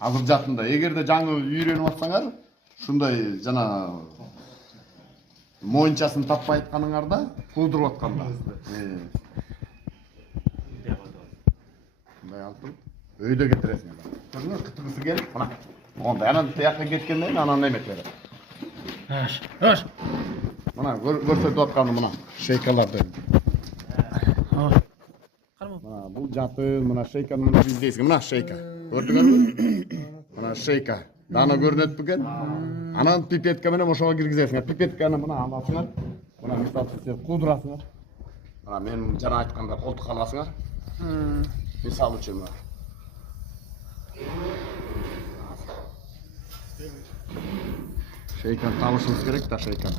Азыр жатында. Эгерде жаңы үйрөнүп атсаңар, шундай жана моюнчасын таппай атканыңарда, куудуруп атканда. Мындай алып туруп, өйдө кетиресиңер. Көрдүңүз, кытыгысы келип, мына. Онда анан тияққа кеткенден анан эметер. Аш. Мына көрсөтүп атканы мына шейкаларды. Мына бул жатын, мына шейканы мына издейсиң, мына шейка. Көрдүңөрбү? Мына шейка. Дана көрүнөт бекен. Анан пипетка менен ошого киргизесиңер. Пипетканы мына аласыңар. Мына мисалы сиз куудурасыңар. Мына мен жана айткандай колтук аласыңар. Мисалы үчүн мына. Шейканы табышыбыз керек да, шейканы.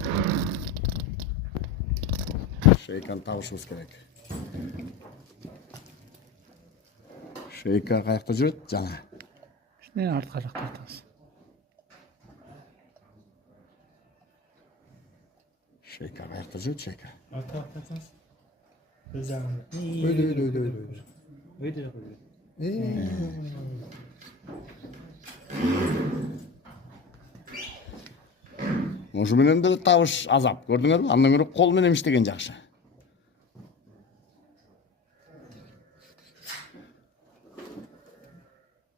Шейканы табышыбыз керек. Шейка каякта жүрөт? Жана. Не артка жакта атабыз. Шейка каякта жүрөт, шейка. Артка атасыз. Өз жагында. Өйдө. Ошо менен деле табыш азап, көрдүңөрбү? Андан көрө кол менен иштеген жакшы.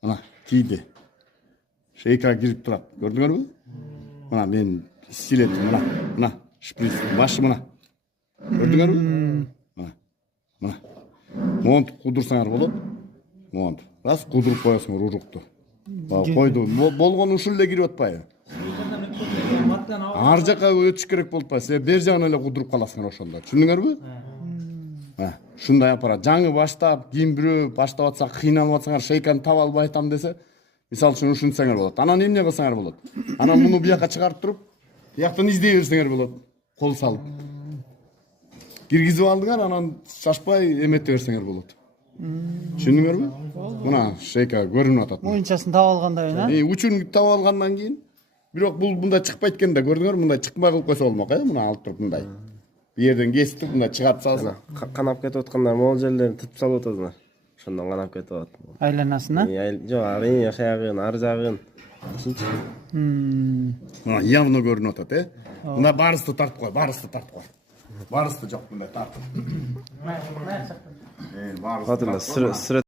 Мына тийди. Шейка кирип турат, көрдүңөрбү? Мына мен стилетим, мына шприц башы мына. Көрдүңөрбү? Мына. Монт кудурсаңар болот. Монт. Раз кудуруп коесуңар урукту. Койду. Болгону ушул эле кирип атпайбы? Ар жака өтүш керек болуп атпайбы? Силер бер жагына эле кудуруп каласыңар ошондо. Түшүндүңөрбү? Шундай апарат. Жаңы баштап, кийин бирөө баштап атса, кыйналып атсаңар, шейканы таба албай атам десе, мисалы үчүн ушунтсаңар болот. Анан эмне кылсаңар болот? Анан муну бияка чыгарып туруп, бияктан издей берсеңер болот. Кол салып. Киргизип алдыңар, анан шашпай эмете берсеңер болот. Түшүндүңөрбү? Мына шейка көрүнүп атат. Моюнчасын таап алгандан кийин, Учун таап алгандан кийин, бирок бул мындай чыкпайт экен да, көрдүңөр, мындай чыкпай кылып койсо болмок, мына алып туруп мындай. Bir yerden kestip bunda çıkarıp salsın. Kanap ketip atkanlar mol жерlerini tutup salып atasыңар. Ошондон канап кетип атат. айланасына. Жок, арыйын, каягын, ар жагын. Явно көрүнүп атат, Мына барысты тартып кой, барысты тартып кой. Барысты жок мындай тартып. Батырда